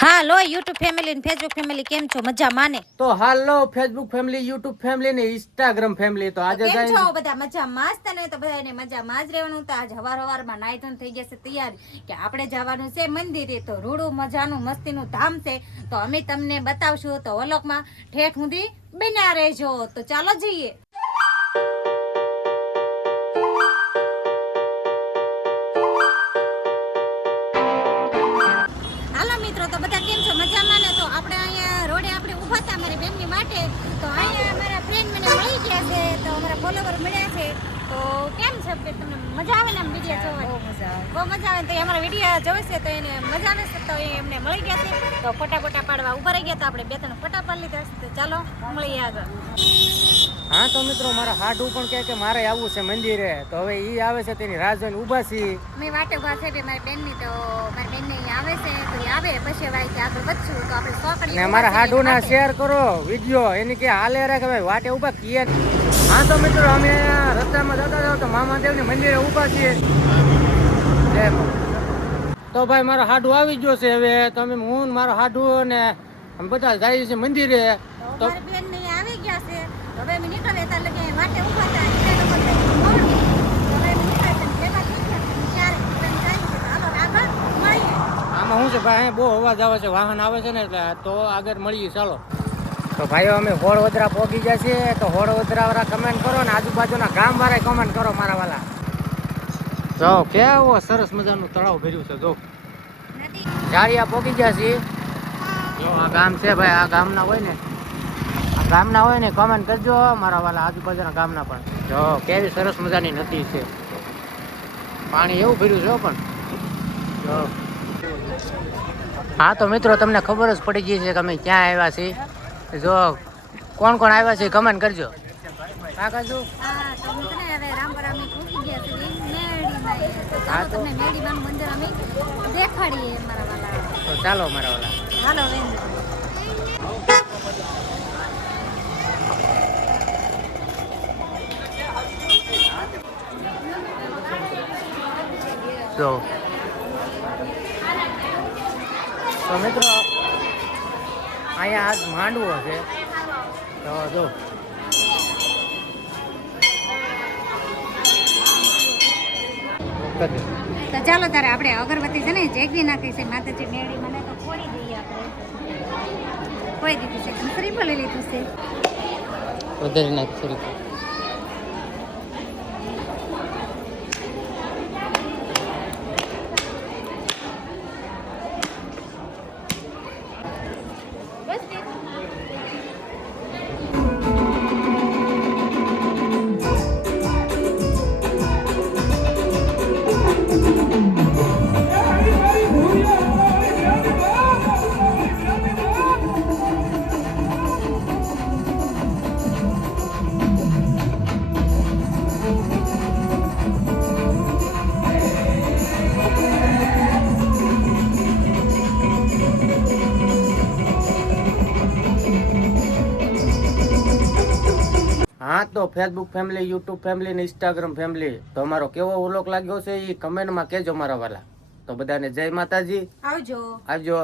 હાલો YouTube family ને Facebook family કેમ છો? મજા માને તો હાલો ફેસબુક ફેમિલી, યુટ્યુબ ફેમિલી ને ઇન્સ્ટાગ્રામ ફેમિલી. તો આજે કેમ છો બધા? મજા મસ્ત ને? તો બધાને મજામાં જ રહેવાનું. તો આજ હવાર નાઈ ધોઈને થઈ ગયા છે તૈયાર કે આપણે જવાનું છે મંદિરે. તો રૂડું મજાનું મસ્તીનું ધામ છે, તો અમે તમને બતાવશું. તો વ્લોગમાં ઠેઠ સુધી બન્યા રહેજો. તો ચાલો જઈએ. તો બધા કેમ છો? મજામાં ને? તો આપણે અહીંયા રોડે આપણે ઊભા હતા મારી બેનની માટે. તો અહીંયા અમારા ફ્રેન્ડ મને મળી ગયા છે, તો અમારા ફોલોવર મળ્યા છે. તો કેમ છે કે તમને મજા આવે ને? વિડીયો જોવાની બહુ મજા આવે. તો અમારા વિડીયો જોવે છે તો એને મજા આવે છે. તો એમને મળી ગયા છે, તો ફોટા પાડવા ઉભા રહી ગયા. તો આપણે બે ત્રણ ફોટા પાડી લીધા છે. તો ચાલો મળીએ આગળ. હા તો મિત્રો, મારા હાડું પણ કહે કે મારે આવવું છે મંદિરે. તો હવે ઈ આવે છે તેની રાહ જોઈને ઊભા છીએ. મેં વાટે ઉભા છે બે મારી બેનની. તો મારી બેનને અહીંયા આવે છે, તો એ આવે પછી હવે કે આગળ વધશું. તો આપણે સોકડી ને મારા હાડું ના શેર કરો વિડીયો. એની કે હાલે રે કે ભાઈ વાટે ઊભા કીએ. હા તો મિત્રો, અમે રસ્તામાં જતા જાવ તો મામાદેવની મંદિરે ઊભા છીએ. તો ભાઈ મારો હાડું આવી ગયો છે. હવે તો અમે હું મારો હાડું ને અમે બધા જઈએ છીએ મંદિરે. તો મારી બેન ને આવી ગયા છે. તો હવે અમે નીકળે ત્યાં લગે વાટે ઊભા હતા. એટલે લોકો તો હવે અમે નીકળે છે ભેગા થઈ ગયા. ચાર બેન જાય છે. હાલો આગળ મળીએ. આમાં શું છે ભાઈ, બહુ અવાજ આવે છે, વાહન આવે છે ને, એટલે તો આગળ મળીએ. ચાલો તો ભાઈઓ, અમે હોળવદરા પહોંચી ગયા છીએ. તો હોળવદરા વાળા કમેન્ટ કરો ને આજુબાજુના ગામ વાળા કમેન્ટ કરો મારા વાલા. જો કેવો સરસ મજાનું તળાવ ભર્યું છે. જો જાળિયા પહોંચી ગયા છીએ. જો આ ગામ છે ભાઈ. આ ગામના હોય ને કમેન્ટ કરજો મારા વાલા, આજુબાજુના ગામના પણ. જો કેવી સરસ મજાની નદી છે. પાણી એવું ભર્યું છે પણ. જો હા તો મિત્રો, તમને ખબર જ પડી ગઈ છે કે અમે ક્યાં આવ્યા છીએ. જો કોણ કોણ આવ્યા છે કમેન્ટ કરજો. કાકાજુ હા તો હું તને હવે રામપરા અમે પહોંચી ગયા છે મેડીમાં. તો ચાલો તમને મેડીમાં મંદિર અમે દેખાડીએ મારા વાલા. તો ચાલો મારા વાલા, હાલો બેન. જો તો મિત્રો, અહીંયા આજ માંડવો છે. તો જો તો ચાલો તારે આપણે અગરબત્તી છે ને જેગવી નાખી છે માતાજી મેળી. મને તો ફોડી દઈએ આપણે. ફોડી દીધી છે. શ્રીફળ લઈ લીધું છે. વધારે નાખ શ્રીફળ. હા તો ફેસબુક ફેમિલી, યુટ્યુબ ફેમિલી ને ઇન્સ્ટાગ્રામ ફેમિલી, તો અમારો કેવો વ્લોગ લાગ્યો છે એ કમેન્ટમાં કહેજો મારા વાલા. તો બધાને જય માતાજી. આવજો. આવજો.